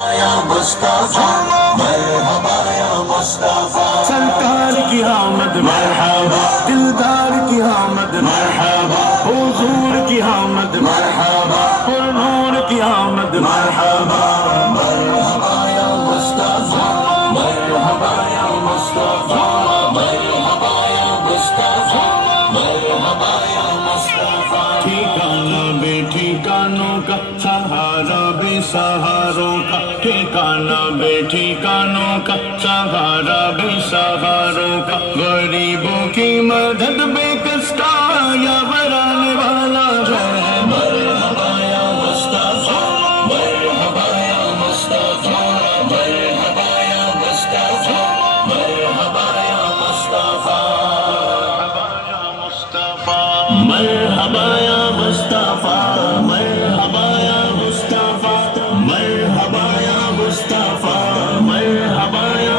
یا مصطفیٰ مرحبا یا مصطفیٰ، سرکار کی آمد مرحبا، دلدار کی آمد مرحبا، حضور کی آمد مرحبا، پر نور کی آمد مرحبا، مرحبا یا مصطفیٰ مرحبا یا مصطفیٰ، مرحبا یا مصطفیٰ مرحبا یا مصطفیٰ۔ ٹھکانہ بے ٹھکانوں کا، سہارا بے سہاروں کا، ٹھکانہ بے ٹھکانوں کا، سہارا بے سہاروں کا، غریبوں کی مدد بے کس